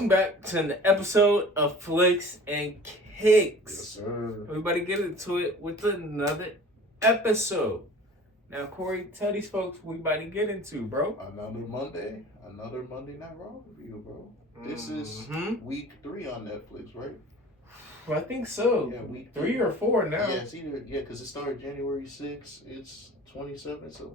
welcome back to an episode of Flicks and Kicks. Yes, sir. Everybody get into it with another episode. Now, Corey, tell these folks what we about to get into, bro. Another Monday Night Raw review, bro. This is week 3 on Netflix, right? Well, I think so. Yeah, week 3 or 4 now. Yeah, it's either, because it started January 6th. It's 27, so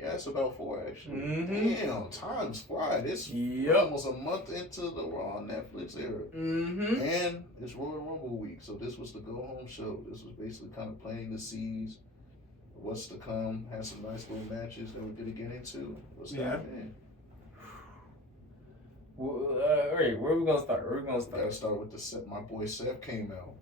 yeah, it's about 4 actually. Damn, time's fly. It's almost a month into the Raw on Netflix era. And it's Royal Rumble week, so this was the go-home show. This was basically kind of planting the seeds. What's to come? Had some nice little matches that we're gonna get into. What's happening? Well, all right, where are we gonna start? Gotta start with the set. My boy Seth came out.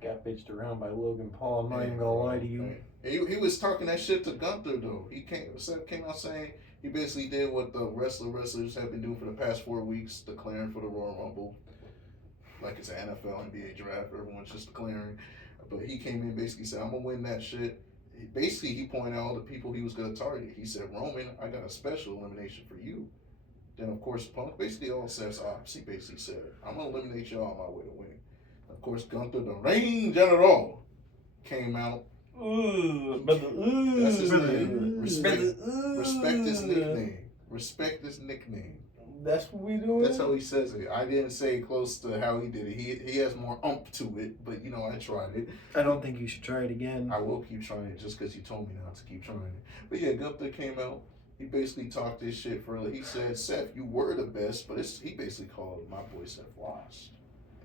Got bitched around by Logan Paul. I'm not even gonna lie to you. He was talking that shit to Gunther though. Seth came out saying he basically did what the wrestlers have been doing for the past 4 weeks, declaring for the Royal Rumble. Like it's an NFL, NBA draft, everyone's just declaring. But he came in basically said, I'm gonna win that shit. He pointed out all the people he was gonna target. He said, Roman, I got a special elimination for you. Then of course Punk basically all says ops. He basically said, I'm gonna eliminate y'all on my way to winning. Of course Gunther, the reign general, came out. That's his name. Respect his nickname. Respect his nickname. That's what we doing? That's how he says it. I didn't say it close to how he did it. He has more to it, but I tried it. I don't think you should try it again. I will keep trying it just because you told me not to keep trying it. But yeah, Gunther came out. He basically talked this shit for. He said, Seth, you were the best, but he basically called my boy Seth lost.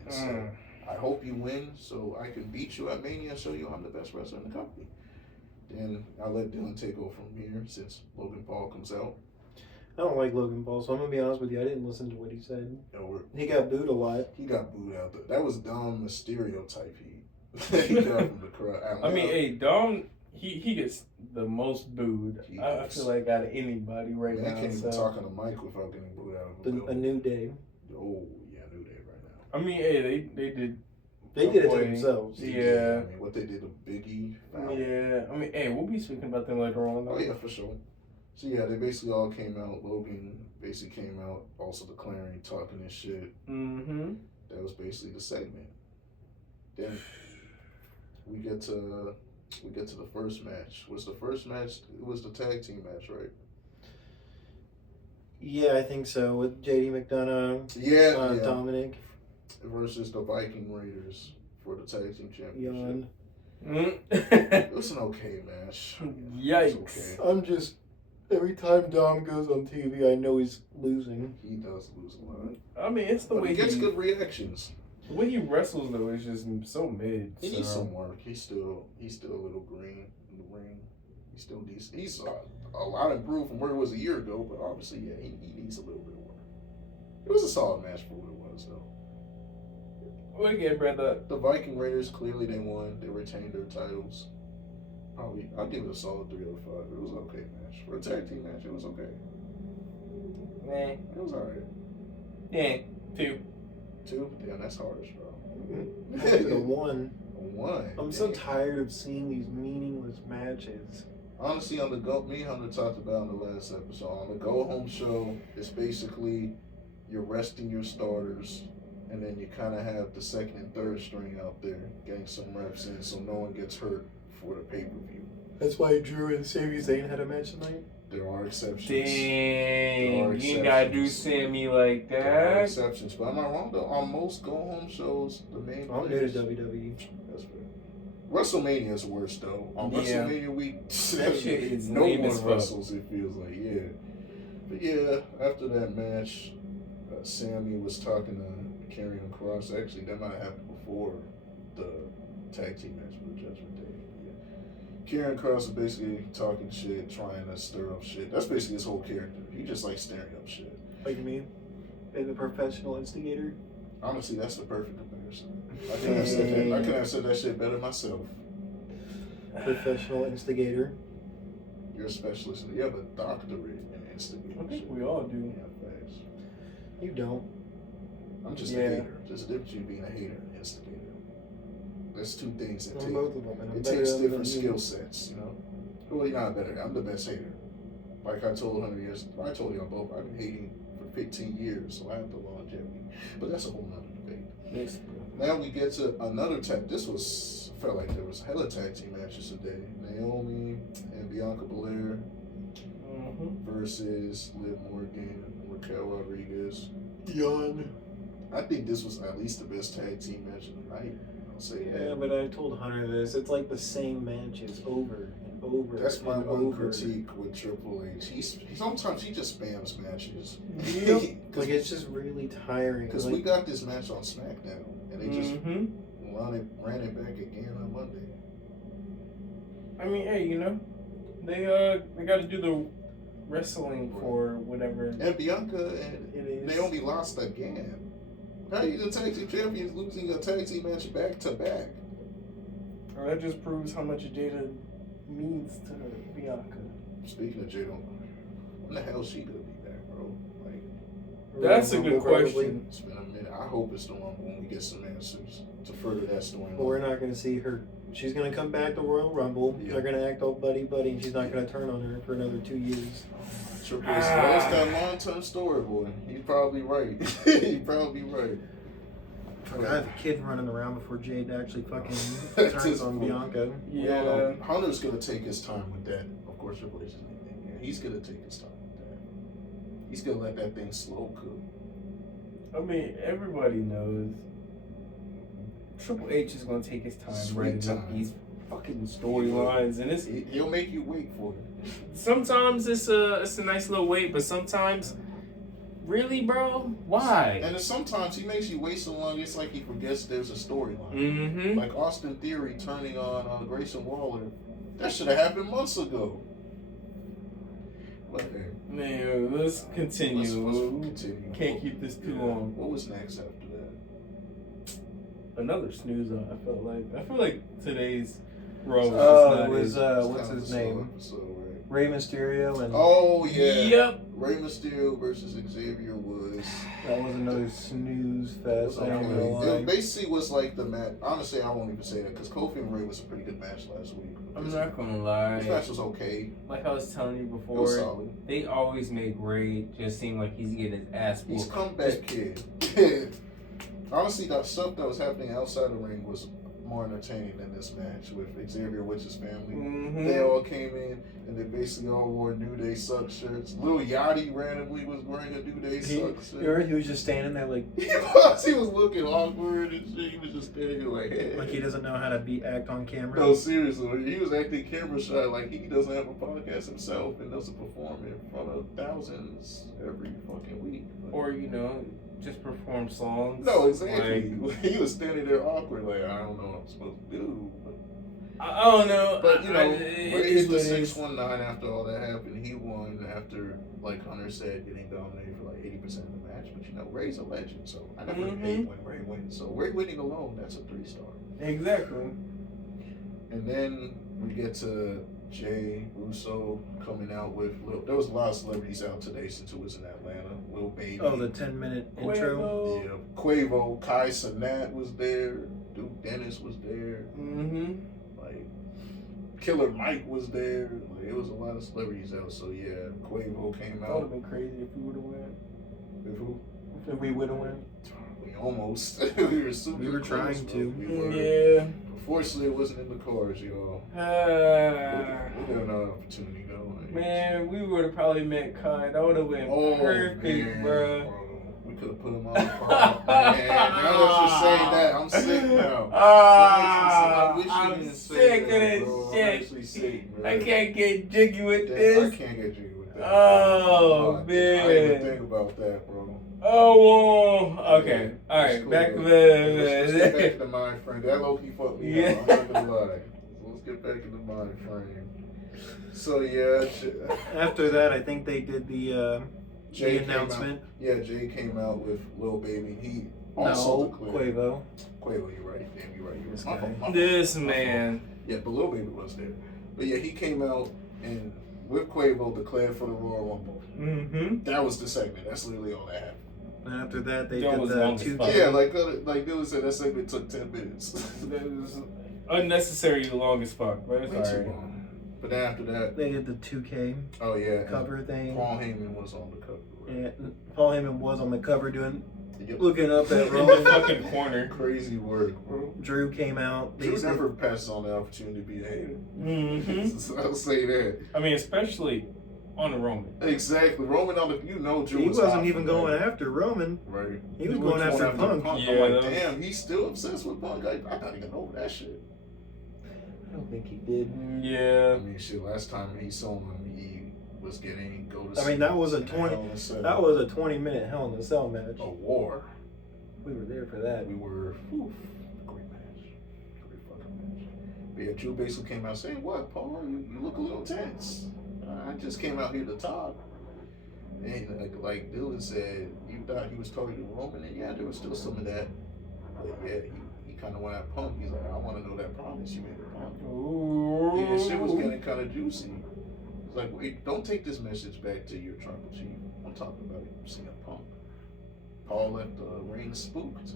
And said, I hope you win so I can beat you at Mania and show you I'm the best wrestler in the company. Then I let Dylan take over from here since Logan Paul comes out. I don't like Logan Paul, so I'm gonna be honest with you. I didn't listen to what he said. He got booed a lot. He got booed out. That was Dom Mysterio type heat. He got from the crowd. I mean, Dom, he gets the most booed. I feel like out of anybody right now. I can't even talk on the mic without getting booed out of the A New Day. Oh yeah, New Day right now. I mean, hey, they did. They did it to themselves. Yeah. I mean, what they did to Biggie. Yeah. I mean, hey, we'll be speaking about them later on. Oh yeah, for sure. So yeah, they basically all came out. Logan basically came out, also declaring, talking and shit. That was basically the segment. Then we get to the first match. Was the first match? It was the tag team match, right? Yeah, I think so. With JD McDonough, Dominic versus the Viking Raiders for the tag team championship. It It was an okay match. Yikes! Okay. I'm just. Every time Dom goes on TV, I know he's losing. He does lose a lot. I mean, it's the way he gets good reactions. The way he wrestles, though, is just so mid. He needs some work. He's still a little green in the ring. He's still decent. He's a lot improved from where he was a year ago, but obviously, yeah, he needs a little bit of work. It was a solid match for what it was, though. Okay, brother. The Viking Raiders, clearly they won. They retained their titles. Probably, I'll give it a solid 3 out of 5. It was an okay match. For a tag team match, it was okay. It was alright. Yeah, 2. 2? Damn, that's harsh, bro. The 1. 1. I'm so tired of seeing these meaningless matches. Honestly, on the me and Hunter talked about in the last episode, on the go-home show, it's basically you're resting your starters, and then you kind of have the second and third string out there getting some reps in so no one gets hurt for the pay-per-view. That's why Drew and Sami Zayn had a match tonight? There are exceptions. Dang, you ain't gotta do Sammy like that. There are exceptions, but am I wrong though? On most go-home shows, the main I'm new to WWE. That's fair. WrestleMania is worse though. On WrestleMania week, that shit is no one wrestles. It feels like But yeah, after that match, Sammy was talking to Karrion Kross. Actually, that might have happened before the tag team match for the Judgment Day. Karrion Kross is basically talking shit, trying to stir up shit. That's basically his whole character. He just likes stirring up shit. Like me? And the professional instigator? Honestly, that's the perfect comparison. I couldn't have said that shit better myself. Professional instigator. You're a specialist. You have a doctorate in instigator. I think we all do. Yeah, facts. You don't. I'm just a hater. There's a difference between being a hater and an instigator. There's two things that both of them. It takes different skill sets, Well, you're not better. I'm the best hater. Like I told y'all both, I've been hating for 15 years, so I have the longevity. But that's a whole nother debate. Yes. Now we get to another tag. Felt like there was hella tag team matches today. Naomi and Bianca Belair versus Liv Morgan and Raquel Rodriguez. Yawn. I think this was at least the best tag team match of the night. I'll say that. Yeah, but I told Hunter this. It's like the same matches over and over. That's my and one over. critique with Triple H. Sometimes he just spams matches. Yep. Like it's just really tiring. Because we got this match on SmackDown, and they just ran it back again on Monday. I mean, hey, you know, they got to do the wrestling for whatever. And Bianca and Naomi lost again. How are you the tag team champions losing a tag team match back to back? Well, that just proves how much Jada means to Bianca. Speaking of Jada, when the hell is she gonna be back, bro? Like, that's a good question. It's been a minute. I hope it's the Rumble when we get some answers to further that storyline. But we're not going to see her. She's going to come back to Royal Rumble. Yeah. They're going to act all buddy, and she's not going to turn on her for another 2 years. Triple H, that's that long-term story, boy. He's probably right. He's probably right. I have a kid running around before Jade actually fucking turns on Bianca. Yeah. Well, Hunter's gonna take his time with that. Of course, Triple H is anything. Yeah, he's gonna take his time with that. He's gonna let that thing slow cook. I mean, everybody knows Triple H is gonna take his time writing up these fucking storylines, and he'll make you wait for it. Sometimes it's a nice little wait, but sometimes. Really, bro? Why? And then sometimes he makes you wait so long, it's like he forgets there's a storyline. Mm-hmm. Like Austin Theory turning on Grayson Waller. That should have happened months ago. But hey. Man, let's continue. Let's continue. Can't keep this too long. What was next after that? Another snoozer, I feel like today's Raw was what's his name? Rey Mysterio and oh yeah, yep. Rey Mysterio versus Xavier Woods. That was another snooze fest. I ain't gonna lie. It basically was like the match. Honestly, I won't even say that because Kofi and Rey was a pretty good match last week. I'm not gonna lie. This match was okay. Like I was telling you before, it was solid. They always make Rey just seem like he's getting his ass whooped. He's comeback kid. Honestly, that stuff that was happening outside the ring was more entertaining than this match with Xavier Woods' family. Mm-hmm. They all came in and they basically all wore New Day Suck shirts. Lil Yachty randomly was wearing a New Day Suck shirt. He was just standing there like he was looking awkward and shit. He was just standing there like, hey. Like he doesn't know how to act on camera. No, seriously. He was acting camera shy like he doesn't have a podcast himself and doesn't perform in front of thousands every fucking week. Or, you know, just perform songs. No, exactly. Like, he was standing there awkward, like, I don't know what I'm supposed to do. I don't know. But, you know, Ray hit the 619 619 after all that happened. He won after, like Hunter said, getting dominated for like 80% of the match. But, you know, Ray's a legend, so I never hate when Ray wins. So Ray winning alone, that's a 3-star. Exactly. And then we get to Jay Uso coming out with there was a lot of celebrities out today since it was in Atlanta. Lil Baby. Oh, the 10-minute intro. Yeah, Quavo, Kai Cenat was there. Duke Dennis was there. Mm-hmm. Like Killer Mike was there. Like it was a lot of celebrities out. So yeah, Quavo came That would out. have been crazy if we would have won. If who? If we would have won. We almost. We were super. We were close, trying to. We were. Yeah. Unfortunately, it wasn't in the cards, y'all. We got another opportunity though. Man, we would have probably met Kai. That would have been perfect, man, bro. We could have put him on the phone. Man, now that you're saying that, I'm sick now. I'm sick of this shit. I can't get jiggy with this. I can't get jiggy with that. Oh, man. I didn't even think about that, bro. Oh, okay. All right, cool, back to let's get back to the mind frame. That low-key fucked me up. I'm not gonna lie. Let's get back in the mind frame. So, yeah. After that, I think they did the announcement. Jay came out with Lil Baby. He also declared. Quavo, you're right. Damn, you're right. This man. Yeah, but Lil Baby was there. But yeah, he came out and with Quavo declared for the Royal Rumble. Mm-hmm. That was the segment. That's literally all that happened. and after that they That did was the long as 2K. fuck. Yeah, like Dylan said, that segment took 10 minutes. That was unnecessary long as fuck, but it's Way too alright. long. But then after that, they did the 2K. Oh yeah, cover thing. Paul Heyman was on the cover. Right? Yeah, Paul Heyman was on the cover Yep. looking up at In Roman. the fucking corner. Crazy work, bro. Drew came out. Drew never passes on the opportunity to be a hater. Mm-hmm. So I'll say that. I mean, especially on the Roman. Exactly. Roman on the Drew He was wasn't even going after Roman. Right. He was going after Punk. Yeah, I'm like, damn, he's still obsessed with Punk. I'm not even over that shit. I don't think he did. Yeah. I mean, shit. Last time he saw him, he was getting go to. I mean, that was a 20-minute Hell in a Cell match. A war. We were there for that. We were. Great match. Great fucking match. But yeah, Drew basically came out saying, "What, Paul? You look a little tense. I just came out here to talk." And like Dylan said, you thought he was talking to Roman, and yeah, there was still some of that. But yeah, he kind of went at Punk. He's like, "I want to know that promise you made to Punk." Ooh. Yeah, shit was getting kind of juicy. It's like, wait, don't take this message back to your tribal chief. I'm talking about CM Punk. Paul left the ring spooked.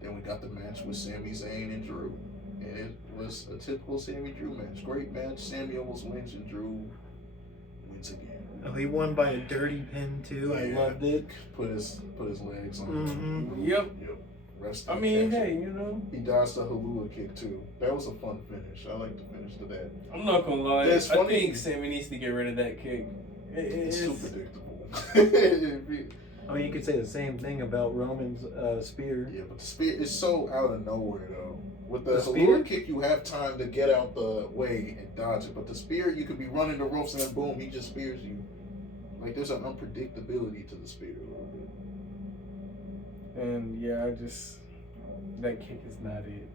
Then we got the match with Sami Zayn and Drew. And it was a typical Sami Drew match. Great match. Sami almost wins and Drew wins again. Oh, he won by a dirty pin too. Yeah. I loved it. Put his legs on. Mm-hmm. Yep. Rest I mean, hey, you know. He dodged the Halua kick too. That was a fun finish. I like the finish to that. I'm not gonna lie. It's I funny. think Sami needs to get rid of that kick. It's too predictable. I mean, you could say the same thing about Roman's spear. Yeah, but the spear is so out of nowhere though. With the spear Halua kick, you have time to get out the way and dodge it. But the spear, you could be running the ropes and then boom, he just spears you. Like there's an unpredictability to the spear a little bit. And yeah, that kick is not it.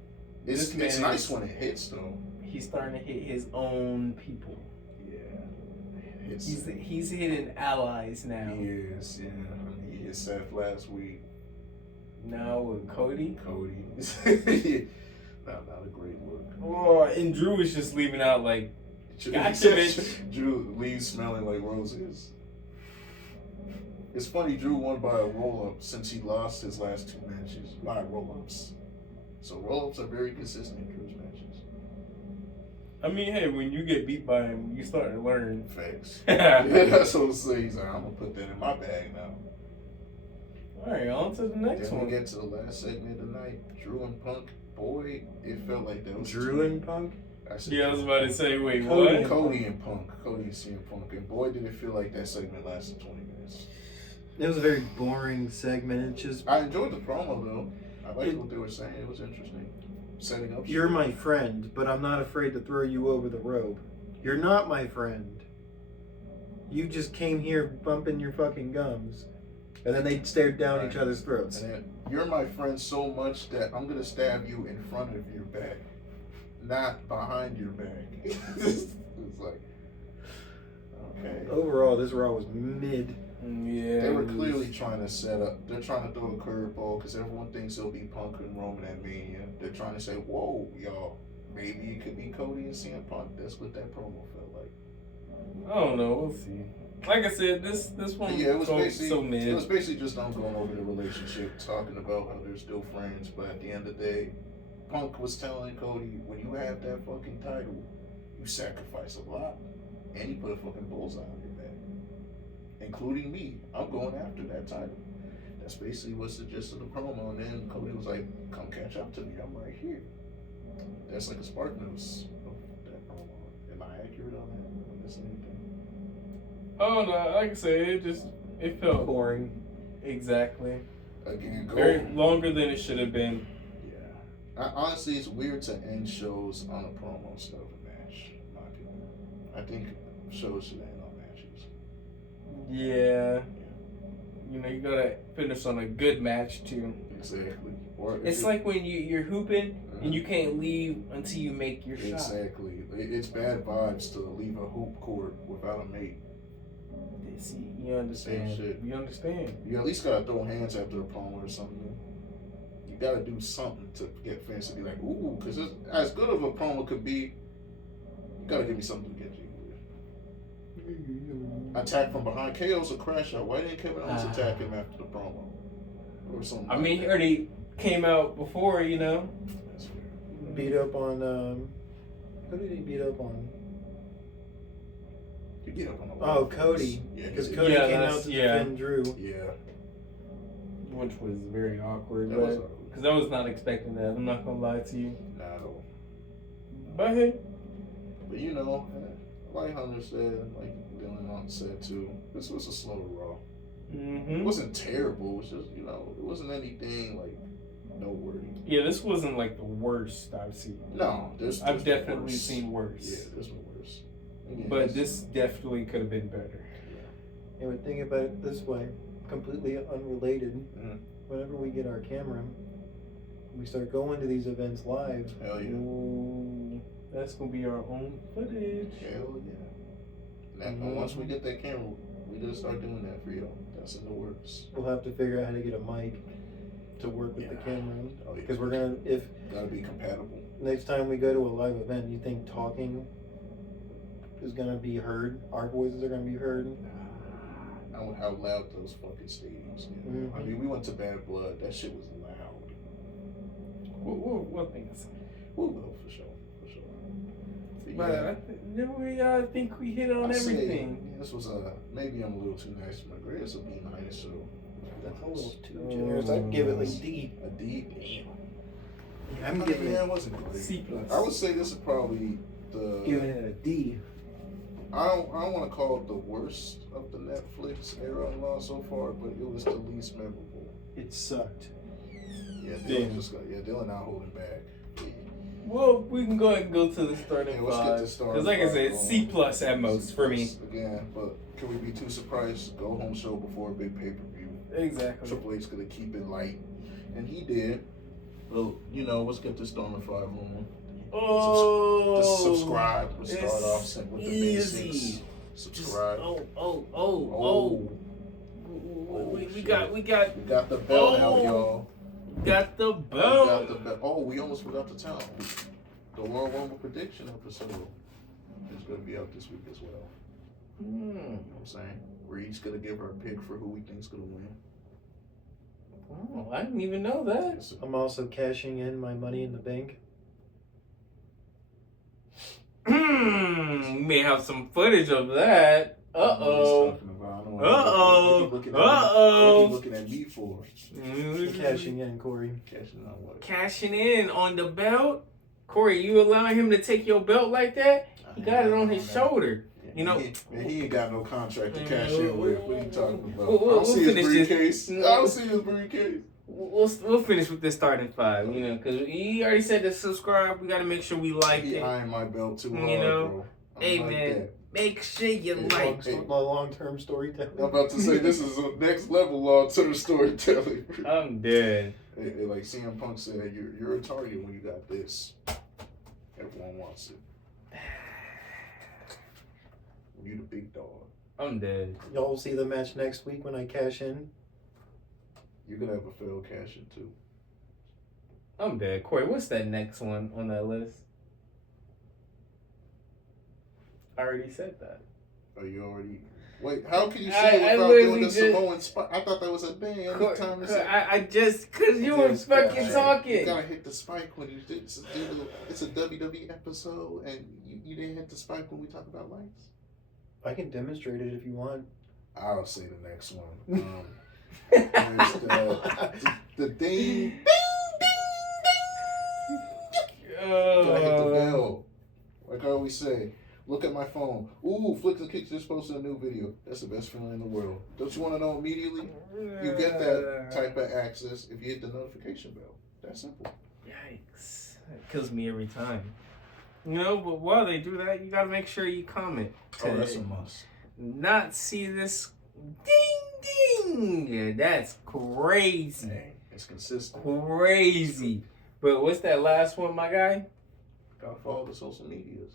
It's nice when it hits though. He's starting to hit his own people. Yeah. He's hitting allies now. He is, yeah. He hit Seth last week. Now with Cody. Not a great look. Oh, and Drew is just leaving out like, gotcha, bitch. Drew leaves smelling like roses. It's funny, Drew won by a roll-up since he lost his last two matches by roll-ups. So roll-ups are very consistent in Drew's matches. I mean, hey, when you get beat by him, you start to learn. Facts. Yeah, that's what I'm saying. He's like, I'm going to put that in my bag now. All right, on to the next then one. we get to the last segment of the night. Drew and Punk. Boy, it felt like that was Drew and Punk? I was about to say, wait, Cody what? Cody and CM Punk. And boy, did it feel like that segment lasted 20 minutes. It was a very boring segment. It's just, I enjoyed the promo though. I liked what they were saying. It was interesting. Setting up. you're my friend, but I'm not afraid to throw you over the rope. You're not my friend. You just came here bumping your fucking gums. And then they stared down each other's throats. And then, you're my friend so much that I'm gonna stab you in front of your back, not behind your back. It's like, okay. Overall, this Raw was mid. Yeah. They were clearly trying to set up. They're trying to throw a curveball because everyone thinks it'll be Punk and Roman at Mania. They're trying to say, "Whoa, y'all, maybe it could be Cody and CM Punk." That's what that promo felt like. I don't know. We'll see. Like I said, this one it was felt basically so mid. It was basically just them going over the relationship, talking about how they're still friends. But at the end of the day, Punk was telling Cody, when you have that fucking title, you sacrifice a lot, and he put a fucking bullseye on your back, including me. I'm going after that title. That's basically what's the gist of the promo. And then Cody was like, "Come catch up to me. I'm right here." That's like a spark notes of that promo. Am I accurate on that? Am I missing anything? Oh no, like I said, it felt Boring. Exactly. Again, very longer than it should have been. Yeah. Honestly, it's weird to end shows on a promo instead of a match. In my opinion. I think shows should end on matches. Yeah. You know, you gotta finish on a good match too. Exactly. It's like when you're hooping and you can't leave until you make your shot. Exactly. It's bad vibes to leave a hoop court without a mate. See, you understand. Shit. You understand. You at least gotta throw hands after a promo or something. You gotta do something to get fans to be like, ooh, because as good of a promo could be, you gotta give me something to get you with. Attack from behind. KO's a crash out. Why didn't Kevin Owens attack him after the promo? Or something. I mean, he already came out before, you know. That's fair. Beat up on, who did he beat up on? get up on the Oh, Cody. Yeah, Because he Cody did. came out to defend Drew. Yeah. Which was very awkward. That was awkward. Because I was not expecting that. I'm not going to lie to you. No. But hey. But you know, like Hunter said, like Dylan said too, this was a slow Raw. Mm-hmm. It wasn't terrible. It was just, you know, it wasn't anything like noteworthy. Yeah, this wasn't like the worst I've seen. No, I've definitely seen worse. Yeah, there's been worse. Again, but this definitely could have been better. Yeah, but think about it this way, completely unrelated. Mm. Whenever we get our camera, we start going to these events live. Hell yeah. Ooh, that's gonna be our own footage. Hell yeah. And once we get that camera, we gotta start doing that for you. That's in the works. We'll have to figure out how to get a mic to work with the camera. Oh, yeah. Because we're gonna, if gotta be compatible. next time we go to a live event, you think talking is gonna be heard? Our voices are gonna be heard? How loud those fucking stadiums get. Mm-hmm. I mean, we went to Bad Blood. That shit was loud. What things? We will, for sure. For sure. But yeah, I think we hit on everything. This was maybe I'm a little too nice for my grade. It's a B minus, so That's a little too generous. I'd give it like D. a D. Damn. I'm giving it it wasn't great. C+. I would say this is probably the. giving it a D. I don't want to call it the worst of the Netflix era in Raw so far, but it was the least memorable. It sucked. Yeah, Dylan not holding back. Well, we can go ahead and go to the starting let's five. get the starting Because like I five said, going. C+ at most for me. Again, but can we be too surprised? Go home show before a big pay-per-view. Exactly. Triple H gonna keep it light, and he did. Well, you know, let's get the starting five on. Oh, Just subscribe. We'll start it's off with the basics. Subscribe. We got the belt out, y'all. Got the We belt. got the belt. Oh, we almost forgot to tell the Royal Rumble prediction episode is gonna be out this week as well. You know what I'm saying? We're each gonna give our pick for who we think's gonna win. Oh, I didn't even know that. I'm also cashing in my money in the bank. We may have some footage of that. Uh-oh. Uh-oh. Looking at me for Cashing in, Corey. cashing on what? Cashing in on the belt. Corey, you allowing him to take your belt like that? He got it on his shoulder. You know, he ain't got no contract to cash in with. What are you talking about? We'll I don't see his finish this. briefcase. I don't see his briefcase. We'll finish with this starting five, you know, because he already said to subscribe. We got to make sure we like He it. eyeing my belt too hard, You know, bro. Hey, like man, that. make sure you like it. Long-term storytelling. I'm about to say this is a next level long-term storytelling. I'm dead. Hey, like CM Punk said, you're a target when you got this. Everyone wants it. You the big dog. I'm dead. Y'all will see the match next week when I cash in. You're gonna have a failed cash in too. I'm dead. Corey, what's that next one on that list? I already said that. Oh, you already. Wait, how can you say it without doing the Samoan spike? I thought that was a thing. I just, because you were fucking talking. You gotta hit the spike when you do. It's a WWE episode, and you didn't hit the spike when we talk about lights. I can demonstrate it if you want. I'll say the next one. The ding, ding, gotta hit the bell. Like I always say, look at my phone. Ooh, Flicks and Kicks just posted a new video. That's the best feeling in the world. Don't you want to know immediately? You get that type of access if you hit the notification bell. That's simple. Yikes. It kills me every time. You know, but while they do that, you gotta make sure you comment. Oh, that's a must. Not see this ding ding. Yeah, that's crazy. Dang, it's consistent. Crazy. But what's that last one, my guy? Gotta follow the social medias.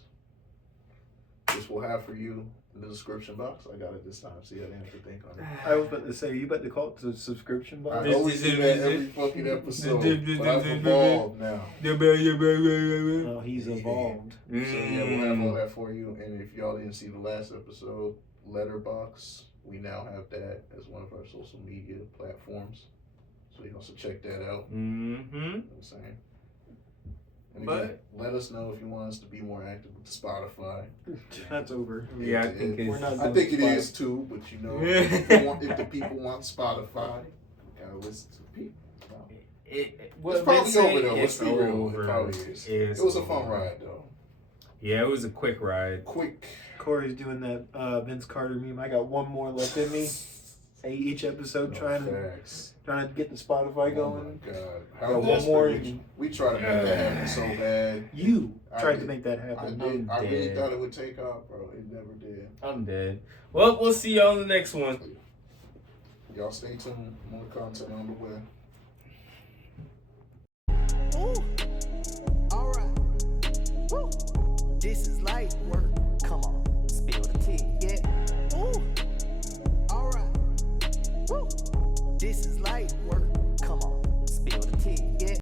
This will have for you in the description box. I got it this time. See, I didn't have to think on it. I was about to say, are you about to call it the subscription box? I always do that every fucking episode, but I've evolved now. No, he's evolved. So yeah, we'll have all that for you. And if y'all didn't see the last episode, Letterbox, we now have that as one of our social media platforms. So you also check that out. Mm-hmm. You know what I'm saying? And again, let us know if you want us to be more active with the Spotify. That's over. Yeah, I think We're not I think it is too, but you know, if the people want Spotify, you gotta listen to the people. It's probably over though. Let's be real. It probably is. It was a fun ride though. Yeah, it was a quick ride. Corey's doing that Vince Carter meme. I got one more left in me. Each episode trying to get the Spotify going. Oh my God. How one more. We tried to make that happen so bad. You tried to make that happen. I really thought it would take off, bro. It never did. I'm dead. Well, we'll see y'all in the next one. Y'all stay tuned. More content on the way. Ooh. All right. Woo. This is light work.